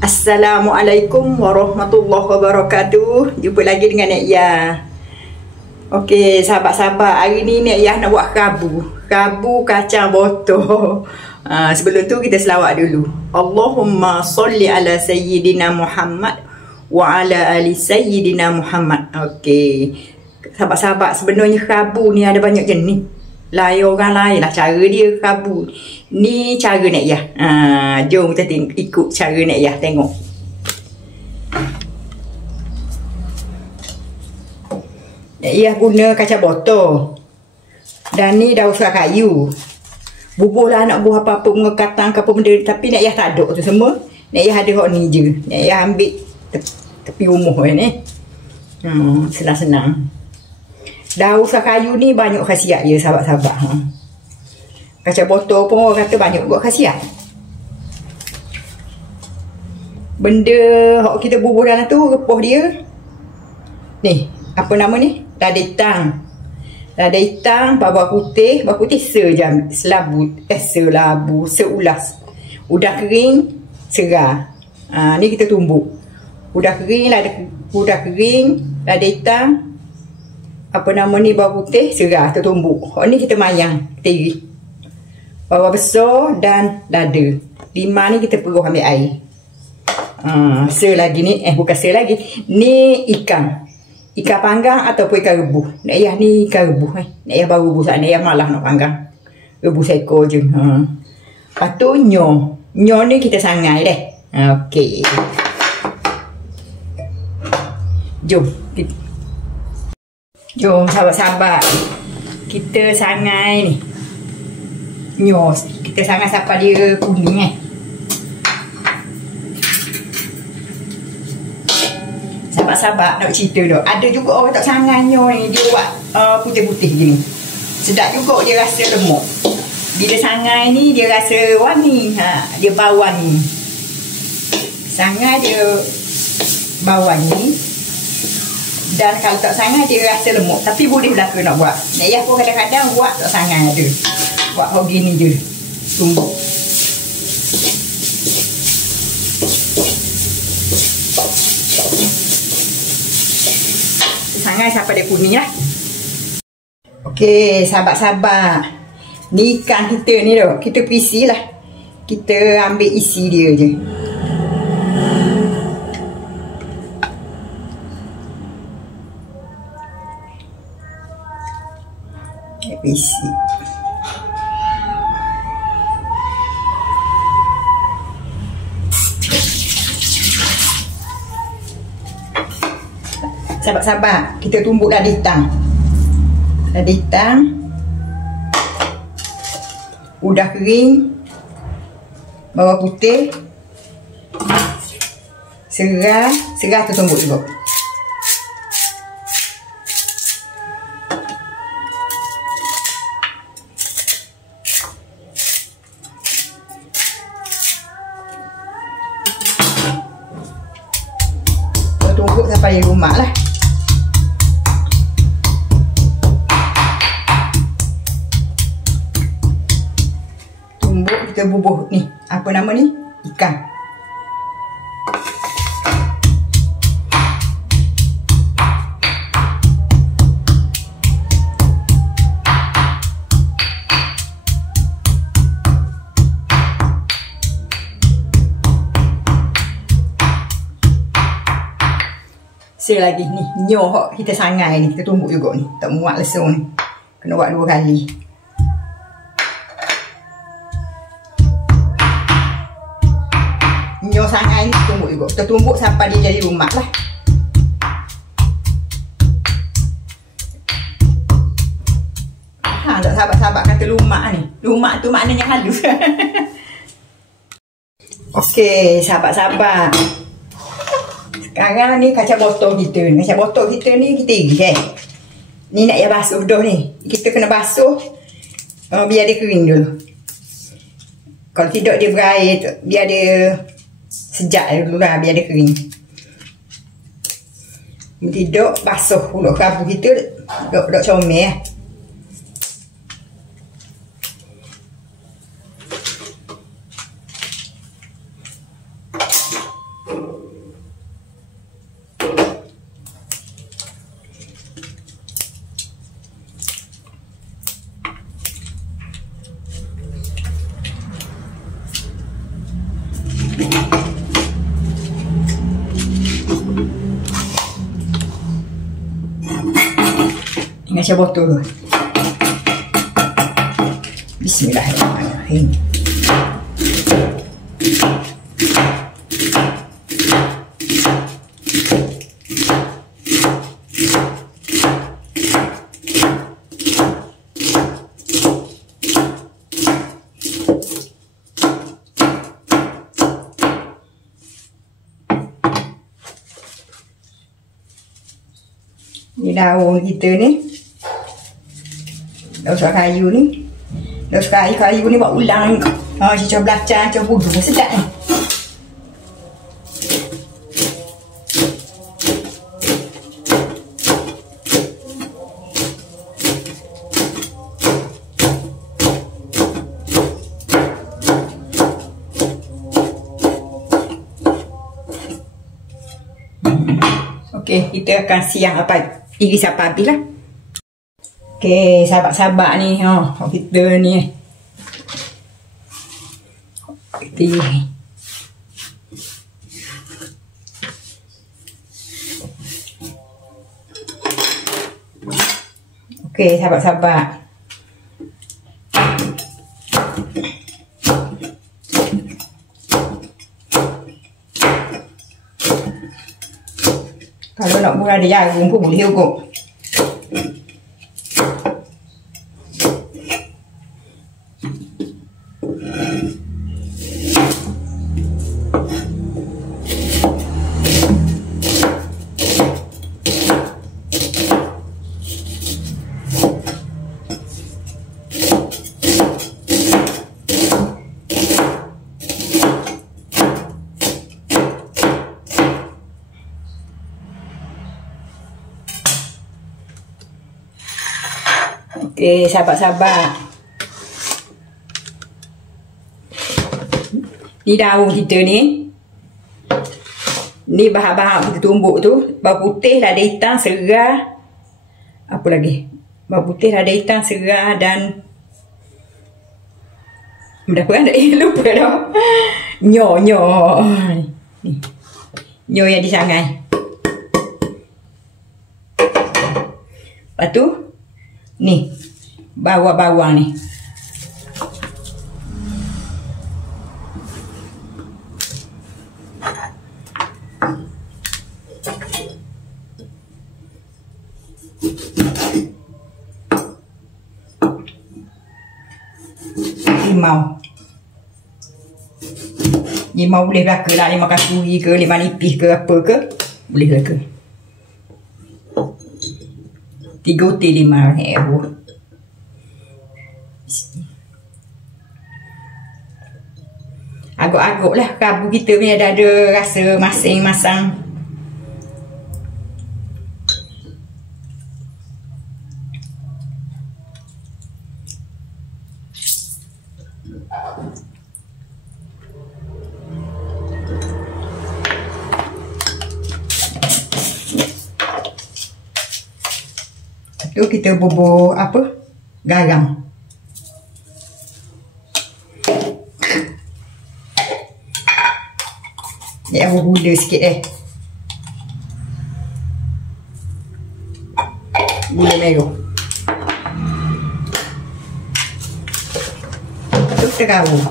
Assalamualaikum warahmatullahi wabarakatuh. Jumpa lagi dengan Nek Yah. Okey, sahabat-sahabat, hari ni Nek Yah nak buat Kabu kacang botol. Sebelum tu kita selawat dulu. Allahumma salli ala sayyidina Muhammad wa ala ali sayyidina Muhammad. Okey. Sahabat-sahabat, sebenarnya kabu ni ada banyak jenis. Lain orang lain lah cara dia kabu. Ni cara Nek Yah. Jom kita ikut cara Nek Yah tengok. Nek Yah guna kaca botol. Dan ni daun serat kayu. Bubuh lah nak buah apa-apa pengekatan ke apa benda. Tapi Nek Yah tak ada tu semua. Nek Yah ada hak ni je. Nek Yah ambil tepi rumah ni. Senang-senang. Daun serat kayu ni banyak khasiat je sahabat-sahabat. Kaca botol pun orang kata banyak buat khasiat. Benda hok kita bubuh dalam tu repuh dia. Ni, apa nama ni? Lada hitam. Lada hitam, bawang putih sejam, seulas. Udah kering, serah. Ni kita tumbuk. Udah kering, lada hitam, apa nama ni, bawang putih, serah, tertumbuk. Hok ni kita mayang, tiri. Bawang besar dan lada. 5 ni kita perlu ambil air. Selagi ni, bukan selagi. Ni ikan panggang ataupun ikan rebus. Nek Yah ni ikan rebus. Nek Yah baru rebus. Nek Yah malah nak panggang. Rebus ekor je. Lepas tu nyo. Nyo ni kita sangai deh. Okey. Jom sahabat-sahabat. Kita sangai ni. Nyo. Kita sangai sampai dia kuning Sahabat-sahabat nak cerita dah. Ada juga orang tak sangai nyo ni. Dia buat putih-putih gini. Sedap juga dia rasa lemuk. Bila sangai ni dia rasa wangi. Dia bau wangi. Sangai dia bau wangi. Dan kalau tak sangai dia rasa lemuk. Tapi boleh belaka nak buat. Nek Yah pun kadang-kadang buat tak sangai ada. Buat hok gini je. Tumbuk. Sangai sampai dia kuning lah. Okey, sahabat-sahabat. Ni ikan kita ni dah. Kita pisi lah. Kita ambil isi dia je. Pisi. Sahabat-sahabat, kita tumbuk lada hitam. Lada hitam. Udah kering. Bawang putih. Serah tu tumbuk juga. Tumbuk sampai rumah lah. Tumbuk kita bubuh ni. Apa nama ni? Ikan. Lagi ni nyoh kita sangai ni, kita tumbuk juga ni, tak muat lesung ni, kena buat 2 kali. Nyoh sangai ni tumbuk juga, kita tumbuk sampai dia jadi lumat lah. Tak sahabat-sahabat kata lumat ni, lumat tu maknanya halus. Okey sahabat-sahabat, sekarang ni kaca botol kita ni. Kaca botol kita ni kita iri Ni nak ya basuh dah ni. Kita kena basuh biar dia kering dulu. Kalau tidak dia berair, biar dia sejak dulu lah, biar dia kering. Tidak basuh pula kabu kita. Dok comel. Dengan saya botol. Bismillahirrahmanirrahim. Ni daun kita ni, daun surat kayu ni, daun surat kayu ni buat ulang. Macam belacan, macam budu, sedap ni. Okey, kita akan siang apa? Iris apa habis lah. Okey, sahabat-sahabat ni, kita ni. Okey, sahabat-sahabat. Kalau nak buat ada jagung pun boleh juga. Okey, sahabat-sahabat. Ni daun kita ni. Ni bahan-bahan kita tumbuk tu. Bawang putih, lada hitam, serah. Apa lagi? Bawang putih, lada hitam, serah dan... Berapa kan? Lupa dah. Nyo. Ni. Nyo yang disangai. Lepas tu. Ni. Bawang-bawang ni. Limau boleh belaka lah. Limau kasturi ke, limau nipis ke, apa ke. Boleh belaka. 3 utir limau ni. Agak-agak lah kabu kita ni ada rasa masing-masing. Tu kita bubur apa? Garam. Ni aku gula sikit gula merah. Tu kita garam.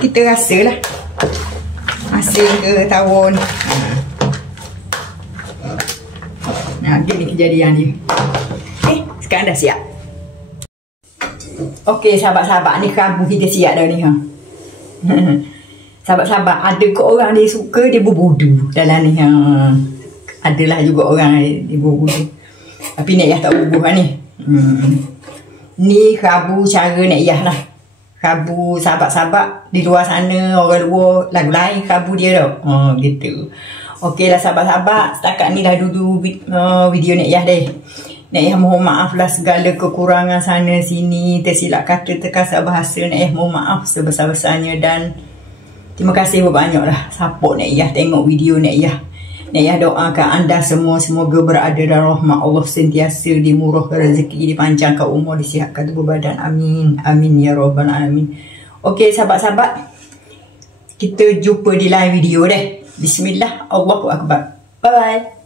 Kita rasalah asin ke tawon. Nah, gini kejadian dia. Sekarang dah siap. Okey, sahabat-sahabat, ni kabu kita siap dah ni. Sahabat-sahabat, ada ke orang dia suka dia berbudu dalam ni. Adalah juga orang dia berbudu. Tapi Nek Yah tak bubuh lah ni. Ni kabu cara Nek Yah lah. Kabu sahabat-sahabat di luar sana, orang luar lagu lain kabu dia tau. Gitu. Okey lah sahabat-sahabat, setakat ni dah dulu video Nek Yah deh. Nek Yah mohon maaf lah segala kekurangan sana sini, tersilap kata, terkasar bahasa. Nek Yah mohon maaf sebesar-besarnya dan terima kasih banyak lah support Nek Yah, tengok video Nek Yah. Nek Yah doakan anda semua semoga berada dalam rahmat Allah sentiasa, dimurahkan rezeki, dipanjangkan umur, disihatkan tubuh badan. Amin. Amin ya rabbal alamin. Okey sahabat-sahabat, kita jumpa di lain video deh. Bismillah, Allahu Akbar. Bye bye.